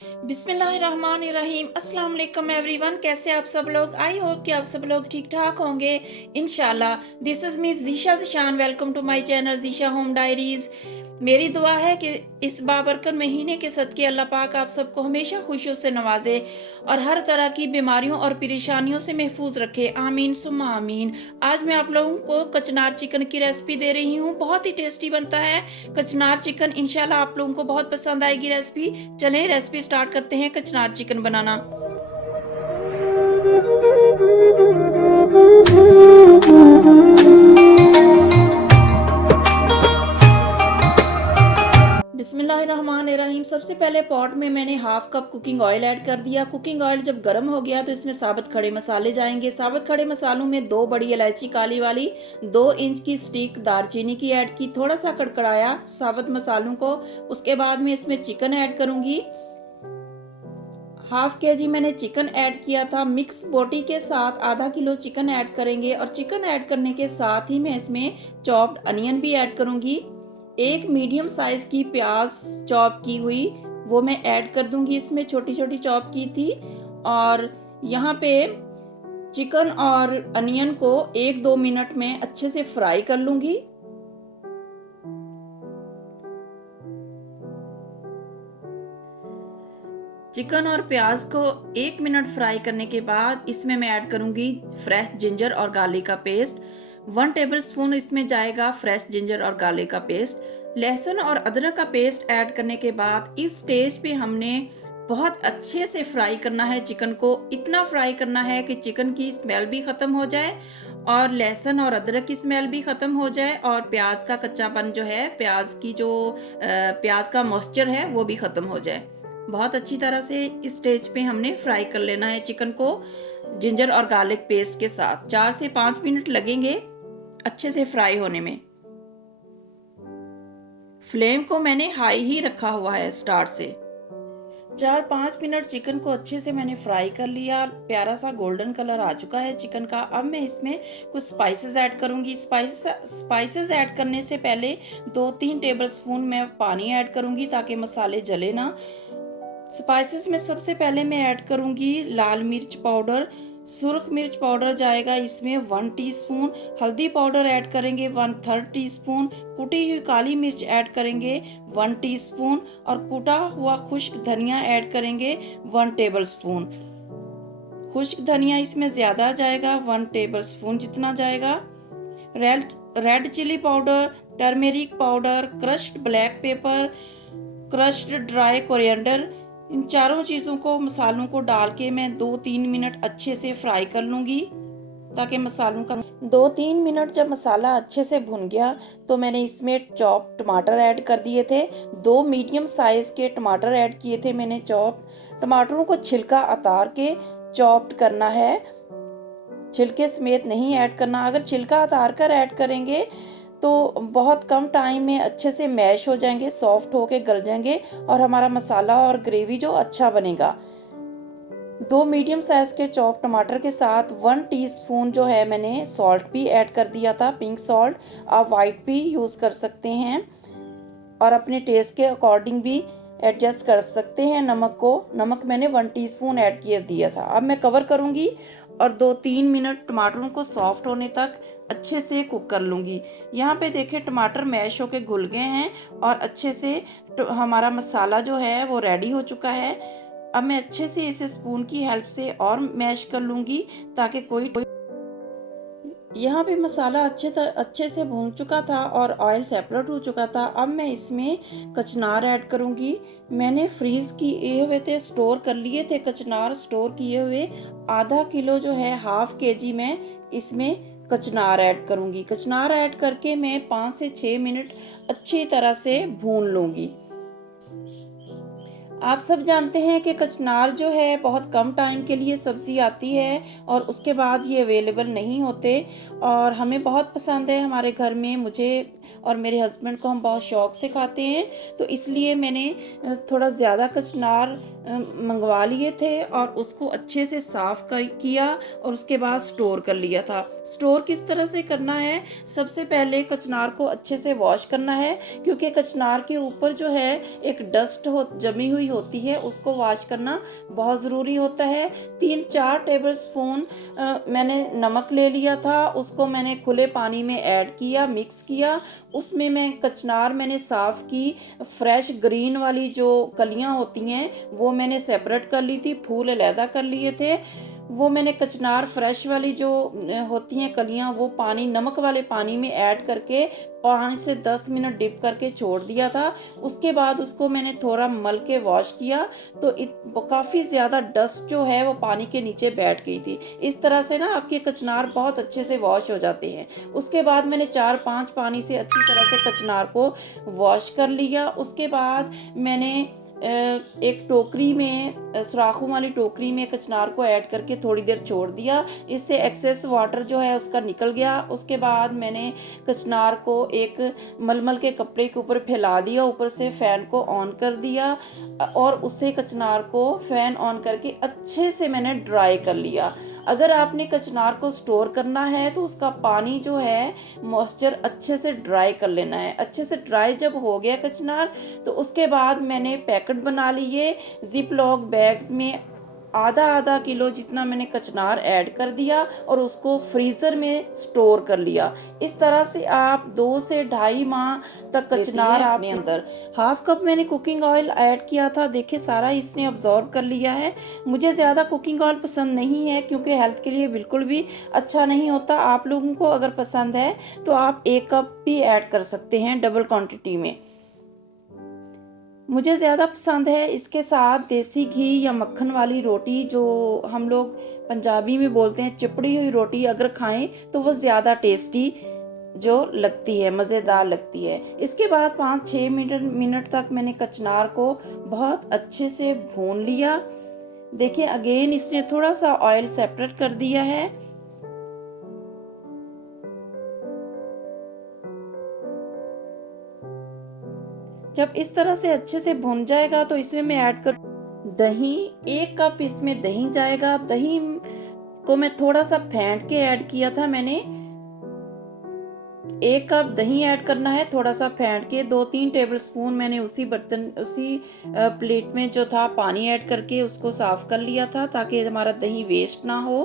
बिस्मिल्लाहिर्रहमानिर्रहीम अस्सलाम वालेकुम एवरीवन। कैसे आप सब लोग? आई होप कि आप सब लोग ठीक ठाक होंगे इंशाल्लाह। This is me Zeesha Zeeshan. Welcome to my channel Zeesha home diaries. मेरी दुआ है कि इस बाबरकत महीने के सदके अल्लाह पाक आप सबको हमेशा खुशियों से नवाजे और हर तरह की बीमारियों और परेशानियों से महफूज रखे। आमीन सुम्मा आमीन। आज मैं आप लोगों को कचनार चिकन की रेसिपी दे रही हूँ। बहुत ही टेस्टी बनता है कचनार चिकन। इंशाल्लाह आप लोगों को बहुत पसंद आएगी रेसिपी। चलें रेसिपी स्टार्ट करते हैं कचनार चिकन बनाना। बिस्मिल्लाहिर्रहमानिर्रहीम। सबसे पहले पॉट में मैंने half cup cooking oil add कर दिया। कुकिंग ऑयल जब गर्म हो गया तो इसमें साबुत खड़े मसाले जाएंगे। साबुत खड़े मसालों में 2 बड़ी इलायची काली वाली, 2 इंच की स्टिक दालचीनी की ऐड की। थोड़ा सा कड़कड़ाया साबुत मसालों को। उसके बाद में इसमें चिकन ऐड करूंगी। हाफ केजी मैंने चिकन ऐड किया था। मिक्स बोटी के साथ आधा किलो चिकन ऐड करेंगे और चिकन ऐड करने के साथ ही मैं इसमें चॉप्ड अनियन भी ऐड करूंगी। एक मीडियम साइज की प्याज चॉप की हुई वो मैं ऐड कर दूंगी, इसमें छोटी छोटी चॉप की थी। और यहाँ पे चिकन और अनियन को 1-2 मिनट में अच्छे से फ्राई कर लूंगी। चिकन और प्याज को 1 मिनट फ्राई करने के बाद इसमें मैं ऐड करूंगी फ्रेश जिंजर और गार्लिक का पेस्ट। 1 टेबलस्पून इसमें जाएगा फ्रेश जिंजर और गार्लिक का पेस्ट। लहसुन और अदरक का पेस्ट ऐड करने के बाद इस स्टेज पे हमने बहुत अच्छे से फ्राई करना है चिकन को। इतना फ्राई करना है कि चिकन की स्मेल भी ख़त्म हो जाए और लहसुन और अदरक की स्मेल भी ख़त्म हो जाए और प्याज का कच्चापन जो है, प्याज का मॉइस्चर है वो भी ख़त्म हो जाए। बहुत अच्छी तरह से इस स्टेज पे हमने फ्राई कर लेना है चिकन को जिंजर और गार्लिक पेस्ट के साथ। 4 से 5 मिनट लगेंगे अच्छे से फ्राई होने में। फ्लेम को मैंने हाई ही रखा हुआ है स्टार्ट से। 4-5 मिनट चिकन को अच्छे से मैंने फ्राई कर लिया। प्यारा सा गोल्डन कलर आ चुका है चिकन का। अब मैं इसमें कुछ स्पाइसेस ऐड करूंगी। स्पाइसेस ऐड करने से पहले 2-3 टेबलस्पून मैं पानी ऐड करूंगी ताकि मसाले जले ना। स्पाइसेस में सबसे पहले मैं ऐड करूंगी लाल मिर्च पाउडर। सुर्ख मिर्च पाउडर जाएगा इसमें 1 टीस्पून। हल्दी पाउडर ऐड करेंगे 1/3 टीस्पून। कुटी हुई काली मिर्च ऐड करेंगे 1 टीस्पून और कुटा हुआ खुश्क धनिया ऐड करेंगे 1 टेबलस्पून। खुश्क धनिया इसमें ज़्यादा जाएगा, 1 टेबलस्पून जितना जाएगा। Red chilli powder, turmeric powder, crushed black pepper, crushed dry coriander, इन चारों चीज़ों को मसालों को डाल के मैं 2-3 मिनट अच्छे से फ्राई कर लूँगी ताकि मसालों का 2-3 मिनट जब मसाला अच्छे से भुन गया तो मैंने इसमें चॉप टमाटर ऐड कर दिए थे। 2 मीडियम साइज़ के टमाटर ऐड किए थे मैंने चॉप। टमाटरों को छिलका उतार के चॉप्ड करना है, छिलके समेत नहीं ऐड करना। अगर छिलका उतार कर ऐड करेंगे तो बहुत कम टाइम में अच्छे से मैश हो जाएंगे, सॉफ्ट होके गल जाएंगे और हमारा मसाला और ग्रेवी जो अच्छा बनेगा। 2 मीडियम साइज के चॉप टमाटर के साथ 1 टीस्पून जो है मैंने सॉल्ट भी ऐड कर दिया था, पिंक सॉल्ट। आप वाइट भी यूज़ कर सकते हैं और अपने टेस्ट के अकॉर्डिंग भी एडजस्ट कर सकते हैं। नमक मैंने 1 टीस्पून ऐड किया दिया था। अब मैं कवर करूंगी और 2-3 मिनट टमाटरों को सॉफ्ट होने तक अच्छे से कुक कर लूँगी। यहाँ पे देखें टमाटर मैश होके घुल गए हैं और अच्छे से हमारा मसाला जो है वो रेडी हो चुका है। अब मैं अच्छे से इसे स्पून की हेल्प से और मैश कर लूँगी ताकि कोई यहाँ पे मसाला अच्छे से भून चुका था और ऑयल सेपरेट हो चुका था। अब मैं इसमें कचनार ऐड करूँगी। मैंने फ्रीज किए हुए थे, स्टोर कर लिए थे कचनार, स्टोर किए हुए आधा किलो जो है, हाफ केजी में इसमें कचनार ऐड करूँगी। कचनार ऐड करके मैं 5 से 6 मिनट अच्छी तरह से भून लूँगी। आप सब जानते हैं कि कचनार जो है बहुत कम टाइम के लिए सब्ज़ी आती है और उसके बाद ये अवेलेबल नहीं होते और हमें बहुत पसंद है हमारे घर में। मुझे और मेरे हस्बैंड को हम बहुत शौक से खाते हैं, तो इसलिए मैंने थोड़ा ज़्यादा कचनार मंगवा लिए थे और उसको अच्छे से साफ़ कर किया और उसके बाद स्टोर कर लिया था। स्टोर किस तरह से करना है, सबसे पहले कचनार को अच्छे से वॉश करना है, क्योंकि कचनार के ऊपर जो है एक डस्ट जमी हुई होती है, उसको वॉश करना बहुत ज़रूरी होता है। 3-4 टेबल स्पून मैंने नमक ले लिया था, उसको मैंने खुले पानी में ऐड किया, मिक्स किया। उसमें मैं कचनार मैंने साफ़ की, फ्रेश ग्रीन वाली जो कलियां होती हैं वो मैंने सेपरेट कर ली थी, फूल अलहदा कर लिए थे। वो मैंने कचनार फ्रेश वाली जो होती हैं कलियां, वो पानी नमक वाले पानी में ऐड करके 5 से 10 मिनट डिप करके छोड़ दिया था। उसके बाद उसको मैंने थोड़ा मल के वॉश किया, तो काफ़ी ज़्यादा डस्ट जो है वो पानी के नीचे बैठ गई थी। इस तरह से ना आपके कचनार बहुत अच्छे से वॉश हो जाते हैं। उसके बाद मैंने 4-5 पानी से अच्छी तरह से कचनार को वॉश कर लिया। उसके बाद मैंने एक टोकरी में, सुराखों वाली टोकरी में कचनार को ऐड करके थोड़ी देर छोड़ दिया। इससे एक्सेस वाटर जो है उसका निकल गया। उसके बाद मैंने कचनार को एक मलमल के कपड़े के ऊपर फैला दिया, ऊपर से फ़ैन को ऑन कर दिया और उससे कचनार को फ़ैन ऑन करके अच्छे से मैंने ड्राई कर लिया। अगर आपने कचनार को स्टोर करना है तो उसका पानी जो है मॉइस्चर अच्छे से ड्राई कर लेना है। अच्छे से ड्राई जब हो गया कचनार, तो उसके बाद मैंने पैकेट बना लिए जिप लॉक बैग्स में। आधा आधा किलो जितना मैंने कचनार ऐड कर दिया और उसको फ्रीज़र में स्टोर कर लिया। इस तरह से आप 2 से 2.5 माह तक कचनार अपने अंदर। हाफ कप मैंने कुकिंग ऑयल ऐड किया था, देखिए सारा इसने अब्जॉर्ब कर लिया है। मुझे ज़्यादा कुकिंग ऑयल पसंद नहीं है क्योंकि हेल्थ के लिए बिल्कुल भी अच्छा नहीं होता। आप लोगों को अगर पसंद है तो आप 1 कप भी ऐड कर सकते हैं डबल क्वांटिटी में। मुझे ज़्यादा पसंद है इसके साथ देसी घी या मक्खन वाली रोटी, जो हम लोग पंजाबी में बोलते हैं चिपड़ी हुई रोटी, अगर खाएं तो वो ज़्यादा टेस्टी जो लगती है, मज़ेदार लगती है। इसके बाद 5-6 मिनट तक मैंने कचनार को बहुत अच्छे से भून लिया। देखिए अगेन इसने थोड़ा सा ऑयल सेपरेट कर दिया है। जब इस तरह से अच्छे से भुन जाएगा तो इसमें मैं ऐड कर दही। 1 कप इसमें दही जाएगा। दही को मैं थोड़ा सा फेंट के ऐड किया था मैंने। 1 कप दही ऐड करना है, थोड़ा सा फेंट के। 2-3 टेबल स्पून मैंने उसी बर्तन, उसी प्लेट में जो था पानी ऐड करके उसको साफ कर लिया था ताकि हमारा दही वेस्ट ना हो।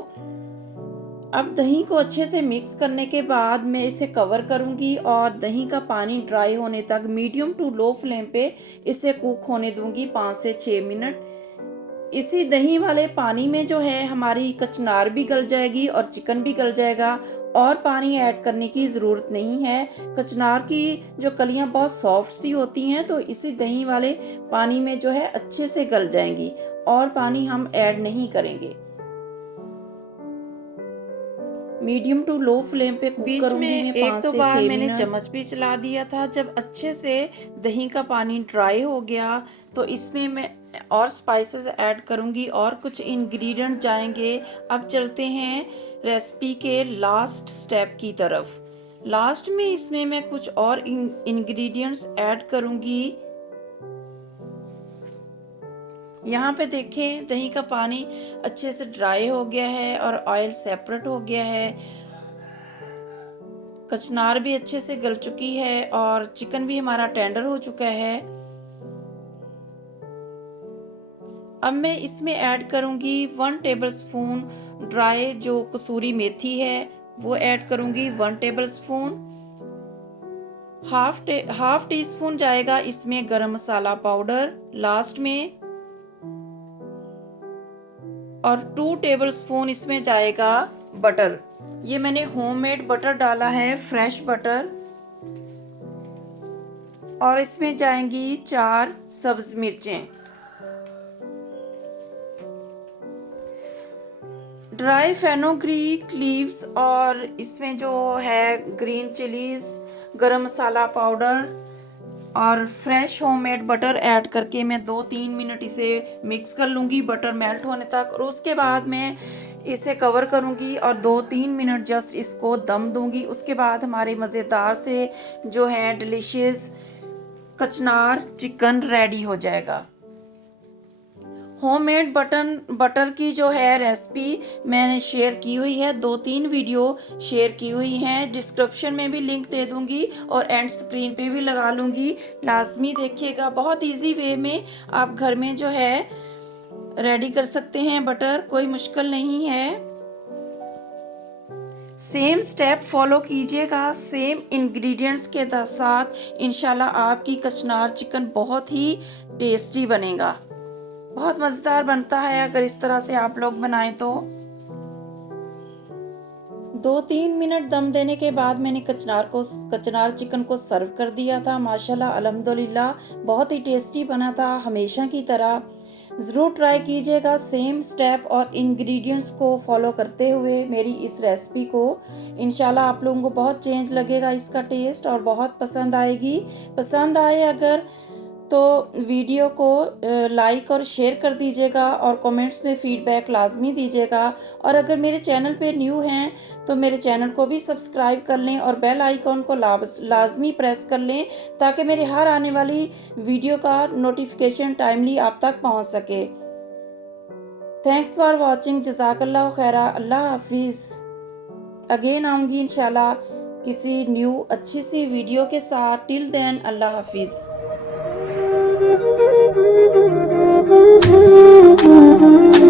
अब दही को अच्छे से मिक्स करने के बाद मैं इसे कवर करूंगी और दही का पानी ड्राई होने तक मीडियम टू लो फ्लेम पे इसे कुक होने दूंगी 5 से 6 मिनट। इसी दही वाले पानी में जो है हमारी कचनार भी गल जाएगी और चिकन भी गल जाएगा और पानी ऐड करने की ज़रूरत नहीं है। कचनार की जो कलियां बहुत सॉफ्ट सी होती हैं, तो इसी दही वाले पानी में जो है अच्छे से गल जाएंगी और पानी हम ऐड नहीं करेंगे। मीडियम टू लो फ्लेम पे कुक करूंगी मैं 5 से 6 मिनट। मैंने चम्मच भी चला दिया था। जब अच्छे से दही का पानी ड्राई हो गया तो इसमें मैं और स्पाइसेस ऐड करूंगी और कुछ इंग्रेडिएंट जाएंगे। अब चलते हैं रेसिपी के लास्ट स्टेप की तरफ। लास्ट में इसमें मैं कुछ और इंग्रेडिएंट्स ऐड करूंगी। यहाँ पे देखें दही का पानी अच्छे से ड्राई हो गया है और ऑयल सेपरेट हो गया है। कचनार भी अच्छे से गल चुकी है और चिकन भी हमारा टेंडर हो चुका है। अब मैं इसमें ऐड करूंगी 1 टेबलस्पून ड्राई जो कसूरी मेथी है वो ऐड करूंगी, 1 टेबलस्पून। हाफ टी स्पून जाएगा इसमें गरम मसाला पाउडर लास्ट में, और 2 टेबलस्पून इसमें जाएगा बटर। ये मैंने होममेड बटर डाला है, फ्रेश बटर। और इसमें जाएंगी 4 सब्ज मिर्चें। ड्राई फेनुग्रीक लीव्स और इसमें जो है ग्रीन चिलीज, गरम मसाला पाउडर, और फ्रेश होममेड बटर ऐड करके मैं 2-3 मिनट इसे मिक्स कर लूँगी बटर मेल्ट होने तक, और उसके बाद मैं इसे कवर करूँगी और 2-3 मिनट जस्ट इसको दम दूँगी। उसके बाद हमारे मज़ेदार से जो है डिलीशियस कचनार चिकन रेडी हो जाएगा। होममेड बटर की जो है रेसिपी मैंने शेयर की हुई है, 2-3 वीडियो शेयर की हुई हैं, डिस्क्रिप्शन में भी लिंक दे दूंगी और एंड स्क्रीन पे भी लगा लूँगी, लाजमी देखिएगा। बहुत इजी वे में आप घर में जो है रेडी कर सकते हैं बटर, कोई मुश्किल नहीं है। सेम स्टेप फॉलो कीजिएगा, सेम इंग्रेडिएंट्स के साथ इंशाल्लाह आपकी कचनार चिकन बहुत ही टेस्टी बनेगा, बहुत मज़ेदार बनता है अगर इस तरह से आप लोग बनाएं तो। 2-3 मिनट दम देने के बाद मैंने कचनार चिकन को सर्व कर दिया था। माशाल्लाह अल्हम्दुलिल्लाह बहुत ही टेस्टी बना था, हमेशा की तरह। ज़रूर ट्राई कीजिएगा सेम स्टेप और इंग्रेडिएंट्स को फॉलो करते हुए मेरी इस रेसिपी को। इंशाल्लाह आप लोगों को बहुत चेंज लगेगा इसका टेस्ट और बहुत पसंद आएगी। पसंद आए अगर तो वीडियो को लाइक और शेयर कर दीजिएगा और कमेंट्स में फ़ीडबैक लाजमी दीजिएगा। और अगर मेरे चैनल पे न्यू हैं तो मेरे चैनल को भी सब्सक्राइब कर लें और बेल आइकॉन को लाजमी प्रेस कर लें ताकि मेरे हर आने वाली वीडियो का नोटिफिकेशन टाइमली आप तक पहुंच सके। थैंक्स फॉर वॉचिंग, जज़ाकल्लाह खैरा, अल्लाह हाफिज़। अगेन आऊँगी इंशाल्लाह किसी न्यू अच्छी सी वीडियो के साथ। टिल देन अल्लाह हाफिज़। Thank you.